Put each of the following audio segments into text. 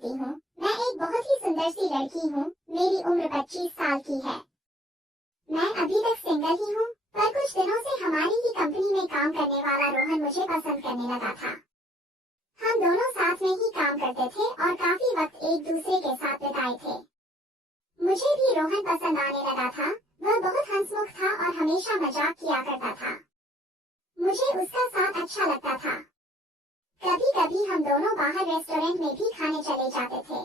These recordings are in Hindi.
कहती हूँ, मैं एक बहुत ही सुंदर सी लड़की हूँ। मेरी उम्र 25 साल की है। मैं अभी तक सिंगल ही हूँ, पर कुछ दिनों से हमारी ही कंपनी में काम करने वाला रोहन मुझे पसंद करने लगा था। हम दोनों साथ में ही काम करते थे और काफी वक्त एक दूसरे के साथ बिताए थे। मुझे भी रोहन पसंद आने लगा था। वह बहुत हंसमुख था और हमेशा मजाक किया करता था। मुझे उसका साथ अच्छा लगता था। कभी कभी हम दोनों बाहर रेस्टोरेंट में भी खाने चले जाते थे।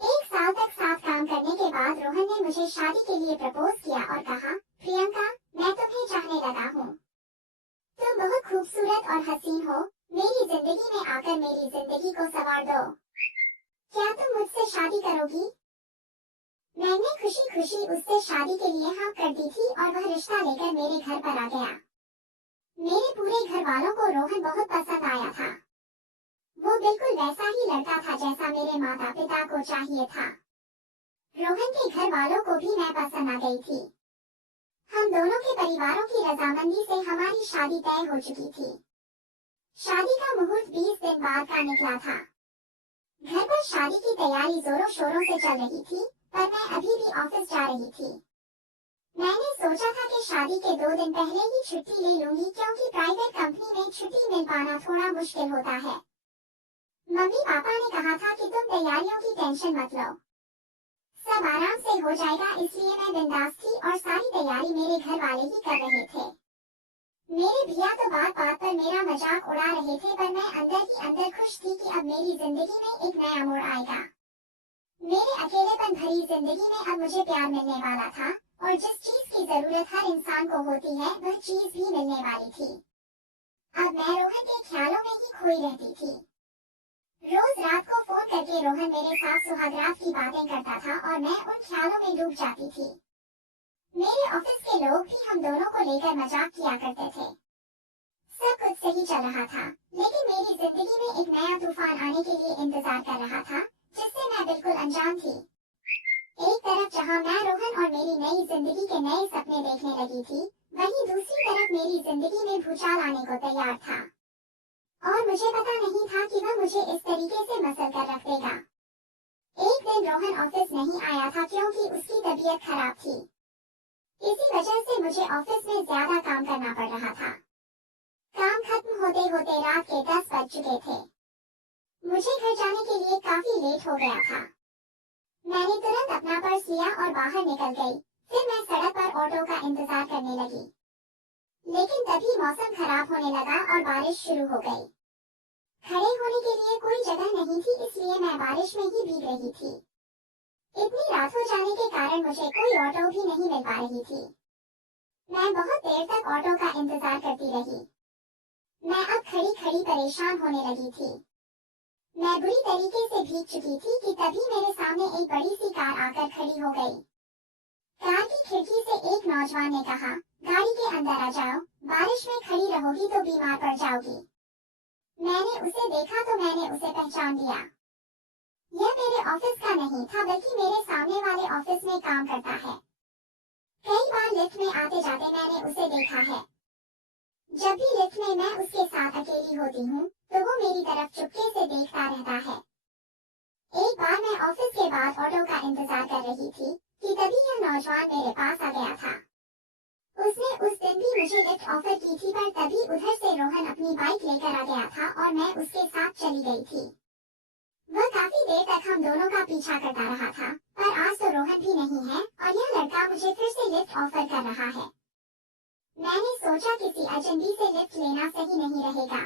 1 साल तक साथ काम करने के बाद रोहन ने मुझे शादी के लिए प्रपोज किया और कहा, प्रियंका, मैं तुम्हें चाहने लगा हूँ। तुम बहुत खूबसूरत और हसीन हो। मेरी जिंदगी में आकर मेरी जिंदगी को संवार दो। क्या तुम मुझसे शादी करोगी? मैंने खुशी खुशी उससे शादी के लिए हाँ कर दी थी और वह रिश्ता लेकर मेरे घर पर आ गया। मेरे पूरे घर वालों को रोहन बहुत पसंद आया था। वो बिल्कुल वैसा ही लड़का था जैसा मेरे माता पिता को चाहिए था। रोहन के घर वालों को भी मैं पसंद आ गई थी। हम दोनों के परिवारों की रजामंदी से हमारी शादी तय हो चुकी थी। शादी का मुहूर्त 20 दिन बाद का निकला था। घर पर शादी की तैयारी जोरों शोरों से चल रही थी, पर मैं अभी भी ऑफिस जा रही थी। मैंने सोचा था कि शादी के 2 दिन पहले ही छुट्टी ले लूंगी, क्योंकि प्राइवेट कंपनी में छुट्टी मिल पाना थोड़ा मुश्किल होता है। मम्मी पापा ने कहा था कि तुम तैयारियों की टेंशन मत लो, सब आराम से हो जाएगा, इसलिए मैं बिंदास थी और सारी तैयारी मेरे घर वाले ही कर रहे थे। मेरे भैया तो बात बात पर मेरा मजाक उड़ा रहे थे, पर मैं अंदर ही अंदर खुश थी कि अब मेरी जिंदगी में एक नया मोड़ आएगा। मेरे अकेलेपन भरी जिंदगी में अब मुझे प्यार मिलने वाला था और जिस चीज की जरूरत हर इंसान को होती है वह चीज भी मिलने वाली थी। अब मैं रोहन के ख्यालों में ही खोई रहती थी। रोज रात को फोन करके रोहन मेरे साथ सुहागरात की बातें करता था और मैं उन ख्यालों में डूब जाती थी। मेरे ऑफिस के लोग भी हम दोनों को लेकर मजाक किया करते थे। सब कुछ सही चल रहा था, लेकिन मेरी जिंदगी में एक नया तूफान आने के लिए इंतजार कर रहा था, जिससे मैं बिल्कुल अनजान थी। एक तरफ जहां मैं रोहन और मेरी नई जिंदगी के नए सपने देखने लगी थी, वहीं दूसरी तरफ मेरी जिंदगी में भूचाल आने को तैयार था। और मुझे पता नहीं था कि वह मुझे इस तरीके से मसल कर रख देगा। एक दिन रोहन ऑफिस नहीं आया था क्योंकि उसकी तबीयत खराब थी। इसी वजह से मुझे ऑफिस में ज्यादा काम करना पड़ रहा था। काम खत्म होते होते रात के 10 बज चुके थे। मुझे घर जाने के लिए काफी लेट हो गया था। मैंने तुरंत अपना पर्स लिया और बाहर निकल गई। फिर मैं सड़क पर ऑटो का इंतजार करने लगी, लेकिन तभी मौसम खराब होने लगा और बारिश शुरू हो गई। खड़े होने के लिए कोई जगह नहीं थी, इसलिए मैं बारिश में ही भीग रही थी। इतनी रात हो जाने के कारण मुझे कोई ऑटो भी नहीं मिल पा रही थी। मैं बहुत देर तक ऑटो का इंतजार करती रही। मैं अब खड़ी खड़ी परेशान होने लगी थी। मैं बुरी तरीके से भीग चुकी थी कि तभी मेरे सामने एक बड़ी सी कार आकर खड़ी हो गई। कार की खिड़की से एक नौजवान ने कहा, गाड़ी के अंदर आ जाओ, बारिश में खड़ी रहोगी तो बीमार पड़ जाओगी। मैंने उसे देखा तो मैंने उसे पहचान लिया। यह मेरे ऑफिस का नहीं था, बल्कि मेरे सामने वाले ऑफिस में काम करता है। कई बार लिफ्ट में आते जाते मैंने उसे देखा है। जब भी लिफ्ट में मैं उसके साथ अकेली होती हूँ, तो वो मेरी तरफ चुपके से देखता रहता है। एक बार मैं ऑफिस के बाद ऑटो का इंतजार कर रही थी कि तभी यह नौजवान मेरे पास आ गया था। उसने उस दिन भी मुझे लिफ्ट ऑफर की थी, पर तभी उधर से रोहन अपनी बाइक लेकर आ गया था और मैं उसके साथ चली गई थी। वह काफी देर तक हम दोनों का पीछा करता रहा था, पर आज तो रोहन भी नहीं है और यह लड़का मुझे फिर से लिफ्ट ऑफर कर रहा है। मैंने सोचा किसी अजनबी से लिफ्ट लेना सही नहीं रहेगा।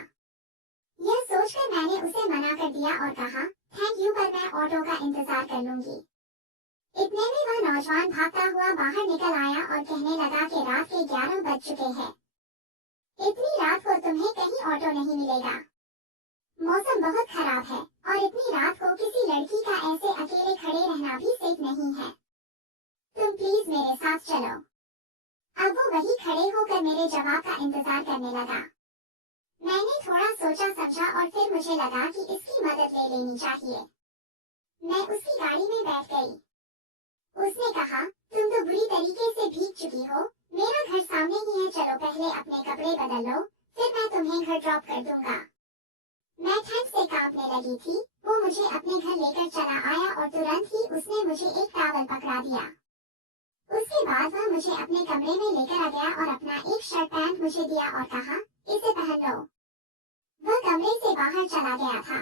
यह सोचकर मैंने उसे मना कर दिया और कहा, थैंक यू, पर मैं ऑटो का इंतजार कर लूंगी। इतने में वह नौजवान भागता हुआ बाहर निकल आया और कहने लगा कि रात के 11 बज चुके हैं। इतनी रात को तुम्हें कहीं ऑटो नहीं मिलेगा। मौसम बहुत खराब है और इतनी रात को किसी लड़की का ऐसे अकेले खड़े रहना भी सेफ नहीं है। तुम प्लीज मेरे साथ चलो। अब वो वही खड़े होकर मेरे जवाब का इंतजार करने लगा। मैंने थोड़ा सोचा समझा और फिर मुझे लगा कि इसकी मदद ले लेनी चाहिए। मैं उसकी गाड़ी में बैठ गई। उसने कहा, तुम तो बुरी तरीके से भीग चुकी हो, मेरा घर सामने ही है, चलो पहले अपने कपड़े बदल लो, फिर मैं तुम्हें घर ड्रॉप कर दूंगा। मैं ठंड से कांपने लगी थी। वो मुझे अपने घर लेकर चला आया और तुरंत ही उसने मुझे एक टॉवल पकड़ा दिया। उसके बाद वह मुझे अपने कमरे में लेकर आ गया और अपना एक शर्ट पैंट मुझे दिया और कहा, इसे पहन लो। वह कमरे से बाहर चला गया था।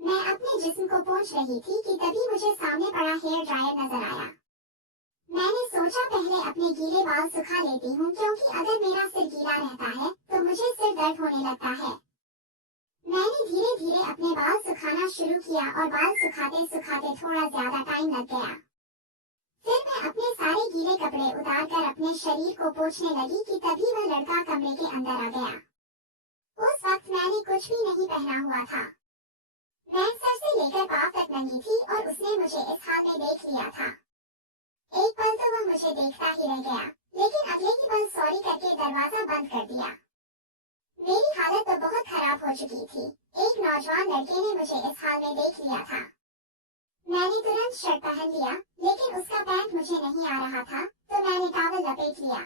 मैं अपने जिस्म को पोंछ रही थी कि तभी मुझे सामने पड़ा हेयर ड्रायर नजर आया। मैंने सोचा पहले अपने गीले बाल सुखा लेती हूँ, क्योंकि अगर मेरा सिर गीला रहता है तो मुझे सिर दर्द होने लगता है। मैंने धीरे धीरे अपने बाल सुखाना शुरू किया और बाल सुखाते सुखाते थोड़ा ज्यादा टाइम लग गया। फिर मैं अपने सारे गीले कपड़े उतारकर अपने शरीर को पोंछने लगी कि तभी वह लड़का कमरे के अंदर आ गया। उस वक्त मैंने कुछ भी नहीं पहना हुआ था। मैं सर से लेकर पांव तक नंगी थी और उसने मुझे इस हाल में देख लिया था। एक पल तो वह मुझे देखता ही रह गया, लेकिन अगले ही पल सॉरी करके दरवाजा बंद कर दिया। मेरी हालत तो बहुत खराब हो चुकी थी। एक नौजवान लड़के ने मुझे इस हाल में देख लिया था। मैंने तुरंत शर्ट पहन लिया, लेकिन उसका पैंट मुझे नहीं आ रहा था, तो मैंने टॉवल लपेट लिया।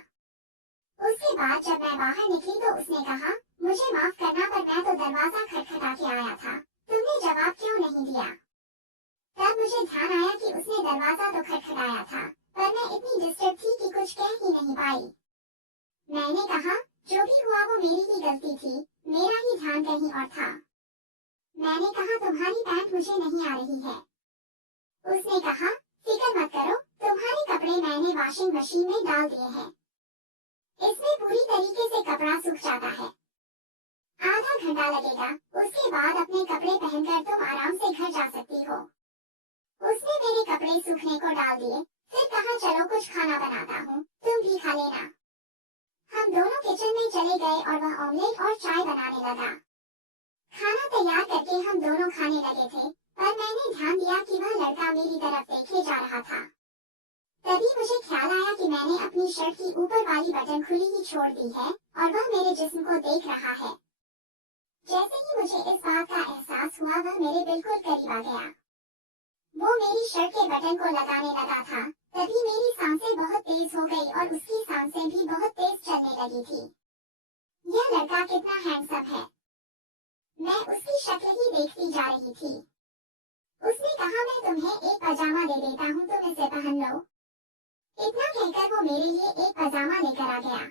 उसके बाद जब मैं बाहर निकली तो उसने कहा, मुझे माफ करना पर मैं तो दरवाजा खटखटा के आया था, तुमने जवाब क्यों नहीं दिया? तब मुझे ध्यान आया कि उसने दरवाजा तो खटखटाया था, पर मैं इतनी डिस्टर्ब थी कि कुछ कह ही नहीं पाई। मैंने कहा, जो भी हुआ वो मेरी ही गलती थी, मेरा ही ध्यान कहीं और था। मैंने कहा, तुम्हारी पैंट मुझे नहीं आ रही है। उसने कहा, फिक्र मत करो, तुम्हारे कपड़े मैंने वॉशिंग मशीन में डाल दिए हैं। इसमें पूरी तरीके से कपड़ा सूख जाता है। आधा घंटा लगेगा, उसके बाद अपने कपड़े पहनकर तुम आराम से घर जा सकती हो। उसने मेरे कपड़े सूखने को डाल दिए, फिर कहा, चलो कुछ खाना बनाता हूँ, तुम भी खा लेना। हम दोनों किचन में चले गए और वह ऑमलेट और चाय बनाने लगा। खाना तैयार करके हम दोनों खाने लगे थे, पर मैंने ध्यान दिया कि वह लड़का मेरी तरफ देखे जा रहा था। तभी मुझे ख्याल आया कि मैंने अपनी शर्ट की ऊपर वाली बटन खुली ही छोड़ दी है और वह मेरे जिस्म को देख रहा है। जैसे ही मुझे इस बात का एहसास हुआ, वह मेरे बिल्कुल करीब आ गया। वो मेरी शर्ट के बटन को लगाने लगा था। तभी मेरी सांसें बहुत तेज हो गई और उसकी सांसें भी बहुत तेज चलने लगी थी। यह लड़का कितना हैंडसम है। मैं उसकी शक्ल ही देखती जा रही थी। उसने कहा, मैं तुम्हें एक पजामा दे देता हूँ, तुम इसे पहन लो। इतना कहकर वो मेरे लिए एक पजामा लेकर आ गया।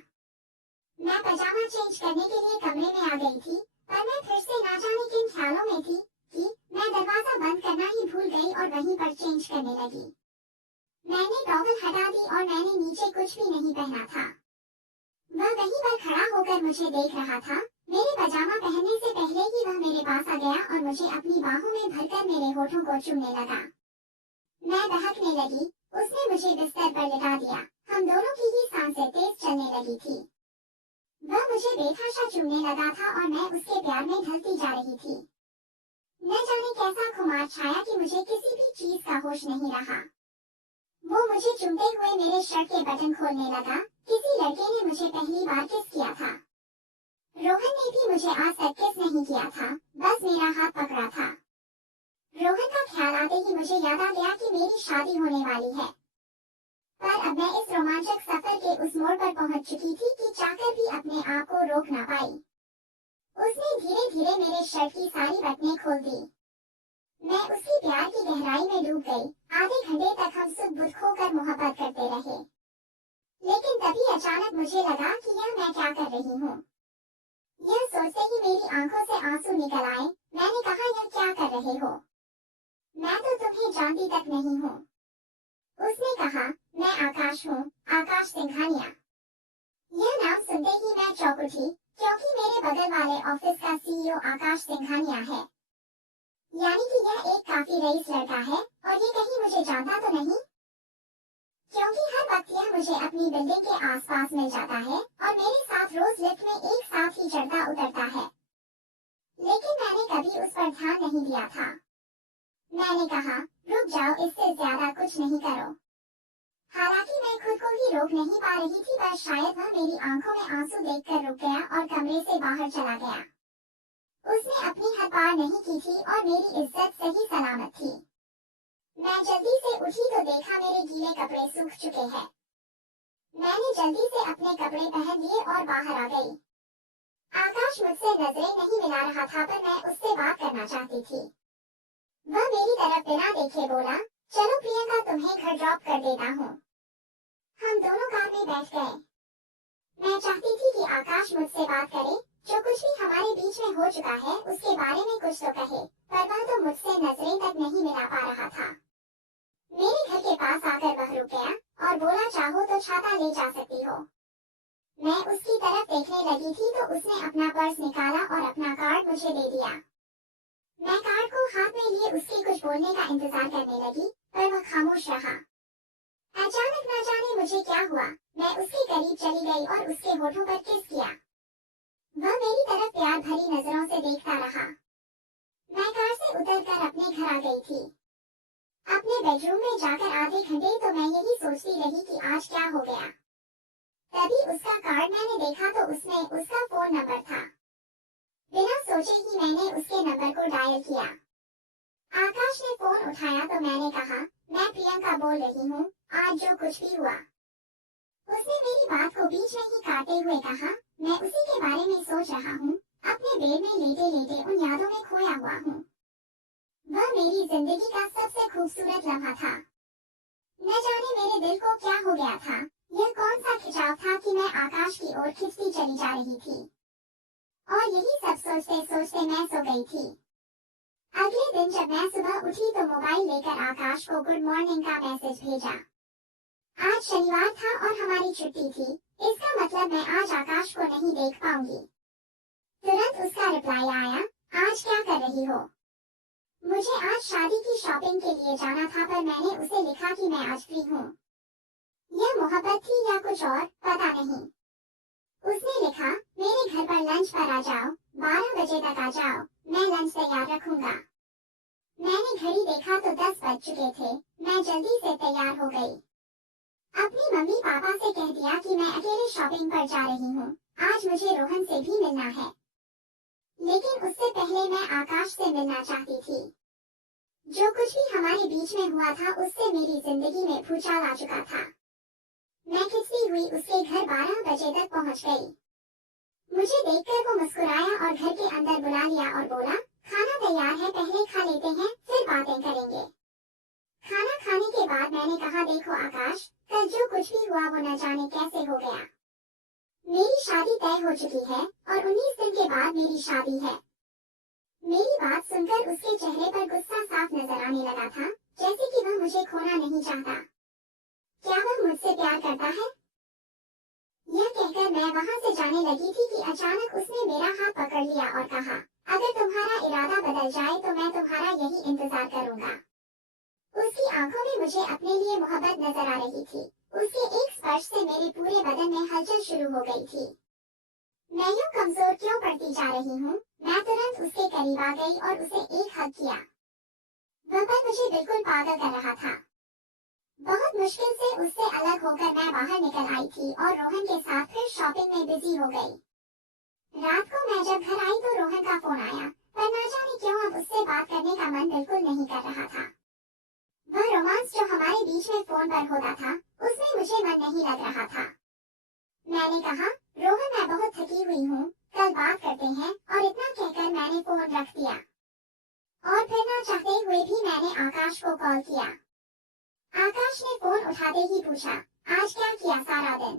मैं पजामा चेंज करने के लिए कमरे में आ गई थी, पर मैं फिर से ना जाने किन ख्यालों में थी कि मैं दरवाजा बंद करना ही भूल गई और वहीं पर चेंज करने लगी। मैंने टॉवल हटा दी और मैंने नीचे कुछ भी नहीं पहना था। वह वहीं पर खड़ा होकर मुझे देख रहा था। मेरे पजामा पहनने से पहले ही वह मेरे पास आ गया और मुझे अपनी बाहों में भरकर मेरे होठों को चूमने लगा। मैं बहकने लगी। उसने मुझे बिस्तर पर लिटा दिया। हम दोनों की ही सांसें तेज चलने लगी थी। वह मुझे बेतहाशा चूमने लगा था और मैं उसके प्यार में ढलती जा रही थी। न जाने कैसा खुमार छाया कि मुझे किसी भी चीज का होश नहीं रहा। वो मुझे चूमते हुए मेरे शर्ट के बटन खोलने लगा। किसी लड़के ने मुझे पहली बार किस किया था। रोहन ने भी मुझे आज तक किस नहीं किया था, बस मेरा हाथ पकड़ा था। रोहन का ख्याल आते ही मुझे याद आ गया कि मेरी शादी होने वाली है। पर अब मैं इस रोमांचक सफर के उस मोड़ पर पहुंच चुकी थी कि चाहकर भी अपने आप को रोक ना पाई। उसने धीरे धीरे मेरे शर्ट की सारी बटनें खोल दी। मैं उसकी प्यार की गहराई में डूब गई। आधे घंटे तक हम सुख बुध खोकर मोहब्बत करते रहे। लेकिन तभी अचानक मुझे लगा कि यह मैं क्या कर रही हूँ। यह सोचते ही मेरी आंखों से आंसू निकल आए। मैंने कहा, यह क्या कर रहे हो? मैं तो तुम्हें जानती तक नहीं हूँ। उसने कहा, मैं आकाश हूँ, आकाश सिंघानिया। यह नाम सुनते ही मैं चौंक उठी, क्योंकि मेरे बगल वाले ऑफिस का सीईओ आकाश सिंघानिया है। यानी कि यह एक काफी रईस लड़का है और ये कहीं मुझे जानता तो नहीं, क्योंकि हर वक्त यह मुझे अपनी बिल्डिंग के आसपास मिल जाता है और मेरे साथ रोज लिफ्ट में एक साथ ही चढ़ता उतरता है। लेकिन मैंने कभी उस पर ध्यान नहीं दिया था। मैंने कहा, रुक जाओ, इससे ज्यादा कुछ नहीं करो। हालांकि मैं खुद को ही रोक नहीं पा रही थी, पर शायद वह मेरी आंखों में आंसू देखकर रुक गया और कमरे से बाहर चला गया। उसने अपनी हद पार नहीं की थी और मेरी इज्जत सही सलामत थी। मैं जल्दी से उठी तो देखा मेरे गीले कपड़े सूख चुके हैं। मैंने जल्दी से अपने कपड़े पहन लिए और बाहर आ गई। आकाश मुझसे नजरें नहीं मिला रहा था पर मैं उससे बात करना चाहती थी। वह मेरी तरफ बिना देखे बोला, चलो प्रियंका तुम्हें घर ड्रॉप कर देता हूँ। हम दोनों कार में बैठ गए। मैं चाहती थी कि आकाश मुझसे बात करे, जो कुछ भी हमारे बीच में हो चुका है उसके बारे में कुछ तो कहे, पर वह तो मुझसे नजरें तक नहीं मिला पा रहा था। मेरे घर के पास आकर वह रुक गया और बोला, चाहो तो छाता ले जा सकती हो। मैं उसकी तरफ देखने लगी थी तो उसने अपना पर्स निकाला और अपना कार्ड मुझे दे दिया। मैं कार्ड को हाथ में लिए उसके कुछ बोलने का इंतजार करने लगी, पर वह खामोश रहा। अचानक न जाने मुझे क्या हुआ, मैं उसके करीब चली गई और उसके होठों पर किस किया। वह मेरी तरफ प्यार भरी नजरों से देखता रहा। मैं कार से उतरकर अपने घर आ गई थी। अपने बेडरूम में जाकर आधे घंटे तो मैं यही सोचती रही कि आज क्या हो गया। तभी उसका कार्ड मैंने देखा तो उसमें उसका फोन नंबर था। बिना सोचे ही मैंने उसके नंबर को डायल किया। आकाश ने फोन उठाया तो मैंने कहा, मैं प्रियंका बोल रही हूँ, आज जो कुछ भी हुआ। उसने मेरी बात को बीच में ही काटते हुए कहा, मैं उसी के बारे में सोच रहा हूँ, अपने बेड में लेटे लेटे उन यादों में खोया हुआ हूँ। वह मेरी जिंदगी का सबसे खूबसूरत लम्हा था। न जाने मेरे दिल को क्या हो गया था, यह कौन सा खिंचाव था कि मैं आकाश की ओर खिंचती चली जा रही थी। और यही सब सोचते सोचते मैं सो गई थी। अगले दिन जब मैं सुबह उठी तो मोबाइल लेकर आकाश को गुड मॉर्निंग का मैसेज भेजा। आज शनिवार था और हमारी छुट्टी थी, इसका मतलब मैं आज आकाश को नहीं देख पाऊंगी। तुरंत उसका रिप्लाई आया, आज क्या कर रही हो? मुझे आज शादी की शॉपिंग के लिए जाना था पर मैंने उसे लिखा कि मैं आज फ्री हूँ। यह मोहब्बत थी या कुछ और, पता नहीं। उसने लिखा, मेरे घर पर लंच पर आ जाओ, 12 बजे तक आ जाओ, मैं लंच तैयार रखूंगा। मैंने घड़ी देखा तो 10 बज चुके थे। मैं जल्दी से तैयार हो गई। अपनी मम्मी पापा से कह दिया कि मैं अकेले शॉपिंग पर जा रही हूँ, आज मुझे रोहन से भी मिलना है। लेकिन उससे पहले मैं आकाश से मिलना चाहती थी। जो कुछ भी हमारे बीच में हुआ था उससे मेरी जिंदगी में भूचाल आ चुका था। मैं खिंचती हुई उसके घर 12 बजे तक पहुंच गई। मुझे देखकर वो मुस्कुराया और घर के अंदर बुला लिया और बोला, खाना तैयार है, पहले खा लेते हैं फिर बातें करेंगे। खाना खाने के बाद मैंने कहा, देखो आकाश, कल जो कुछ भी हुआ वो न जाने कैसे हो गया। मेरी शादी तय हो चुकी है और 19 दिन के बाद मेरी शादी है। मेरी बात सुनकर उसके चेहरे पर गुस्सा साफ नजर आने लगा था, जैसे कि वह मुझे खोना नहीं चाहता। क्या वह मुझसे प्यार करता है? यह कहकर मैं वहां से जाने लगी थी कि अचानक उसने मेरा हाथ पकड़ लिया और कहा, अगर तुम्हारा इरादा बदल जाए तो मैं तुम्हारा यही इंतजार करूंगा। उसकी आंखों में मुझे अपने लिए मोहब्बत नजर आ रही थी। उसके एक स्पर्श से मेरे पूरे बदन में हलचल शुरू हो गई थी। मैं यूं कमजोर क्यों पड़ती जा रही हूँ? मैं तुरंत उसके करीब आ गई और उसे एक हग किया। वह पल मुझे बिल्कुल पागल कर रहा था। बहुत मुश्किल से उससे अलग होकर मैं बाहर निकल आई थी और रोहन के साथ फिर शॉपिंग में बिजी हो गई। रात को मैं जब घर आई तो रोहन का फोन आया, पर न जाने क्यों अब उससे बात करने का मन बिल्कुल नहीं कर रहा था। वह रोमांस जो हमारे बीच में फोन पर होता था, उसमें मुझे मन नहीं लग रहा था। मैंने कहा, रोहन मैं बहुत थकी हुई हूँ, कल बात करते हैं, और इतना कहकर मैंने फोन रख दिया। और फिर ना चाहते हुए भी मैंने आकाश को कॉल किया। आकाश ने फोन उठाते ही पूछा, आज क्या किया सारा दिन?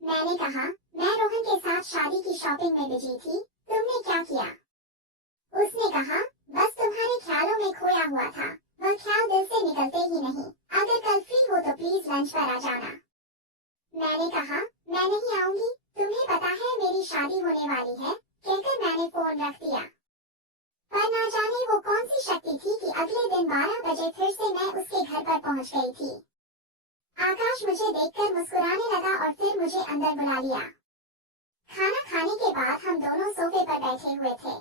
मैंने कहा, मैं रोहन के साथ शादी की शॉपिंग में बिजी थी, तुमने क्या किया? उसने कहा, बस तुम्हारे ख्यालों में खोया हुआ था, वह ख्याल दिल से निकलते ही नहीं। अगर कल फ्री हो तो प्लीज लंच पर आ जाना। मैंने कहा, मैं नहीं आऊंगी, तुम्हें पता है मेरी शादी होने वाली है, कहकर मैंने फोन रख दिया। पर ना जाने वो कौन सी शक्ति थी कि अगले दिन 12 बजे फिर से मैं उसके घर पर पहुंच गई थी। आकाश मुझे देखकर मुस्कुराने लगा और फिर मुझे अंदर बुला लिया। खाना खाने के बाद हम दोनों सोफे पर बैठे हुए थे।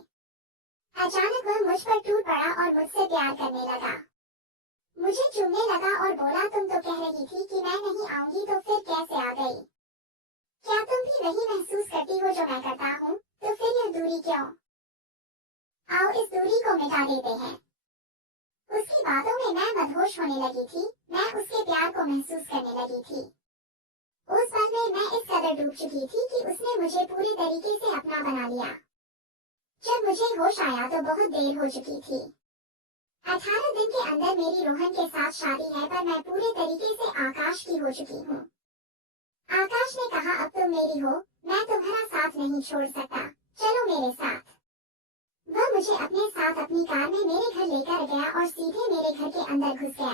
अचानक वह मुझ पर टूट पड़ा और मुझसे प्यार करने लगा। मुझे चूमने लगा और बोला, तुम तो कह रही थी कि मैं नहीं आऊंगी तो फिर कैसे आ गई? क्या तुम भी वही महसूस करती हो जो मैं करता हूँ? तो फिर यह दूरी क्यों? आओ इस दूरी को मिटा देते हैं। उसकी बातों में मैं मदहोश होने लगी थी, मैं उसके प्यार को महसूस करने लगी थी। उस पल में मैं इस कदर डूब चुकी थी कि उसने मुझे पूरे तरीके से अपना बना लिया। जब मुझे होश आया तो बहुत देर हो चुकी थी। 18 दिन के अंदर मेरी रोहन के साथ शादी है, पर मैं पूरे तरीके से आकाश की हो चुकी हूँ। आकाश ने कहा, अब तुम मेरी हो, मैं तुम्हारा साथ नहीं छोड़ सकता, चलो मेरे साथ। वह मुझे अपने साथ अपनी कार में मेरे घर लेकर गया और सीधे मेरे घर के अंदर घुस गया।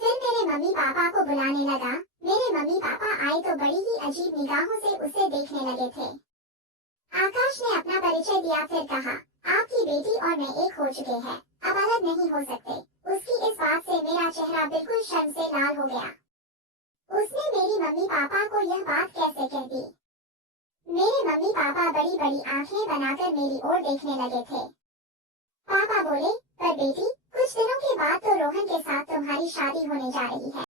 फिर मेरे मम्मी पापा को बुलाने लगा। मेरे मम्मी पापा आए तो बड़ी ही अजीब निगाहों से उसे देखने लगे थे। आकाश ने अपना परिचय दिया, फिर कहा, आपकी बेटी और मैं एक हो चुके हैं, अब अलग नहीं हो सकते। उसकी इस बात से मेरा चेहरा बिल्कुल शर्म से लाल हो गया। उसने मेरी मम्मी पापा को यह बात कैसे कह दी? मेरे मम्मी पापा बड़ी बड़ी आंखें बनाकर मेरी ओर देखने लगे थे। पापा बोले, पर बेटी, कुछ दिनों के बाद तो रोहन के साथ तुम्हारी शादी होने जा रही है।